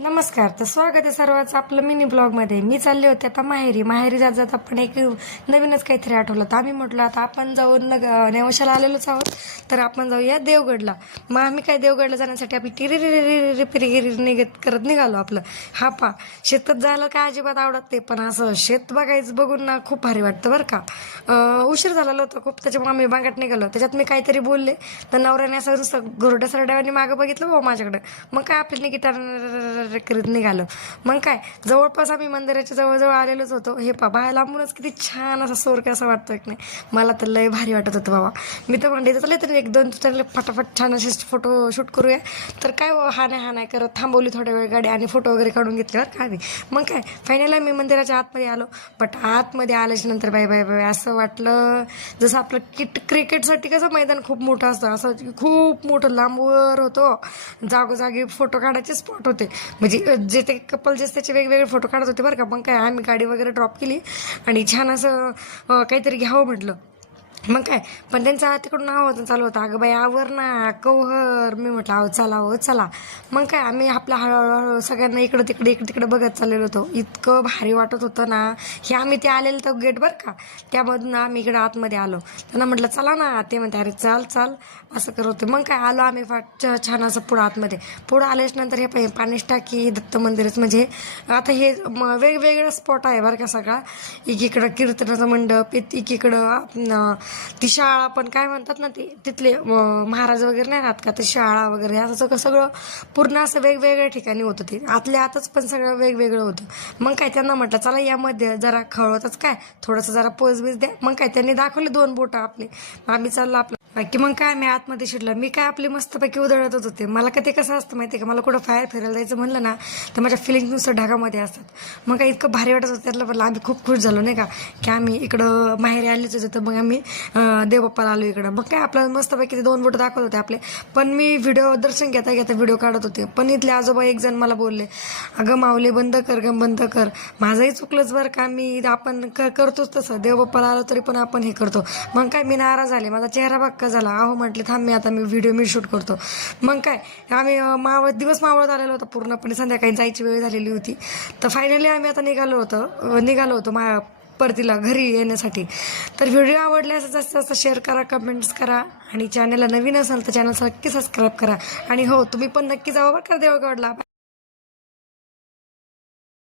नमस्कार. तर स्वागत आहे सर्वांचं आपलं मिनी ब्लॉगमध्ये. मी चालले होते आता माहेरी जात जात आपण एक नवीनच काहीतरी आठवलं. तर आम्ही म्हटलं आता आपण जाऊन नेवशाला आलेलोच आहोत, तर आपण जाऊया देवगडला. मग आम्ही काय देवगडला जाण्यासाठी आपली टिरिरिरिरिरिरिरिरि निघत करत निघालो. आपलं हा शेतात जायला काय अजिबात आवडत नाही, पण असं शेत बघायचं बघून ना खूप भारी वाटतं बरं का. उशीर झालेला होता खूप, त्याच्यामुळे आम्ही बांगट निघालो. त्याच्यात मी काहीतरी बोलले तर नवऱ्याने असं नुसतं घोरड्या सरड्याने मागं बघितलं भाऊ माझ्याकडे. मग काय आपली गिटार करीत निघालो. मग काय जवळपास आम्ही मंदिराच्या जवळजवळ आलेलोच होतो. हे बाहेर लांबूनच किती छान असा स्वर्ग असं वाटतोय की नाही. मला तर लय भारी वाटत होतं बाबा. मी तर म्हणते चालले तर एक दोन फटाफट छान असे फोटो शूट करूया. तर काय हा नाही करत थांबवली थोड्या वेळ गाडी आणि फोटो वगैरे काढून घेतल्यावर काय मग काय फायनली मी मंदिराच्या आतमध्ये आलो. बट आतमध्ये आल्याच्या नंतर बाय बाय बाय असं वाटलं जसं आपलं क्रिकेटसाठी कसं मैदान खूप मोठं असतं, असं खूप मोठं लांबवर होतं. जागोजागी फोटो काढायचे स्पॉट होते. म्हणजे जे ते कपल जे त्याचे वेगवेगळे फोटो काढत होते बरं का. मग काय आम्ही गाडी वगैरे ड्रॉप केली आणि छान असं काहीतरी घ्यावं म्हटलं. मग काय पण त्यांचं तिकडून नाव चालू होतं, अगं बाई आवर ना कौहर. मी म्हटलं अहो चला. मग काय आम्ही आपल्या हळूहळू सगळ्यांना इकडं तिकडे बघत चाललेलो होतो. इतकं भारी वाटत होतं ना. हे आम्ही ते आलेलं तर गेट बरं का, त्यामधून आम्ही इकडं आतमध्ये आलो. त्यांना म्हटलं चला ना, ते म्हणते अरे चाल असं करत होते. मग काय आलो आम्ही छान असं पुढं आतमध्ये. पुढं आल्याच्या नंतर हे पाण्याची टाकी, दत्त मंदिरच, म्हणजे आता हे वेगवेगळं स्पॉट आहे बरं का सगळा. एकीकडं कीर्तनाचं मंडप, एकीकडं ती शाळा पण काय म्हणतात ना, ते तिथले महाराज वगैरे नाही राहत का, ते शाळा वगैरे असं सगळं पूर्ण असं वेगवेगळ्या ठिकाणी होतं. ते आतल्या आतच पण सगळं वेगवेगळं होतं. मग काय त्यांना म्हटलं चला यामध्ये जरा खळवतच काय थोडंसं जरा पोज बीज द्या. मग काय त्यांनी दाखवले 2 बोटं आपले. आम्ही चाललो आपलं बाकी. मग काय मी आतमध्ये शिरलं. मी काय आपली मस्तपैकी उधळतच होते. मला का ते कसं असतं माहिती आहे का, मला कुठं बाहेर फिरायला जायचं म्हणलं ना तर माझ्या फिलिंग नुसतं ढगामध्ये असतात. मग काय इतकं भारी वाटत होतं त्यातलं पण आम्ही खूप खुश झालो नाही का, की आम्ही इकडं माहेरी आलेच होते. तर मग आम्ही देवबाप्पाला आलो इकडं. मग काय आपलं मस्तपैकी ते 2 बोटं दाखवत होते आपले. पण मी दर्शन घेता व्हिडिओ काढत होते. पण इथले आजोबा एक जण मला बोलले, अगं माऊली बंद कर. माझंही चुकलंच बरं का, आपण करतोच तसं, देवबाप्पाला आलो तरी पण आपण हे करतो. मग काय मी नाराज झाले, माझा चेहरा बक्का झाला. अहो म्हटले थांब मी व्हिडिओ शूट करतो. मग काय आम्ही दिवस मावळत आलेलो होता पूर्णपणे, संध्याकाळी जायची वेळ झालेली होती. तर फायनली आम्ही आता निघालो होतो परतीला घरी येण्यासाठी. तर व्हिडिओ आवडल्यास जास्त शेअर करा, कमेंट्स करा आणि चॅनलला नवीन असाल तर चॅनलला नक्की सबस्क्राईब करा. आणि हो तुम्ही पण नक्की जावा बरं का देवगडला.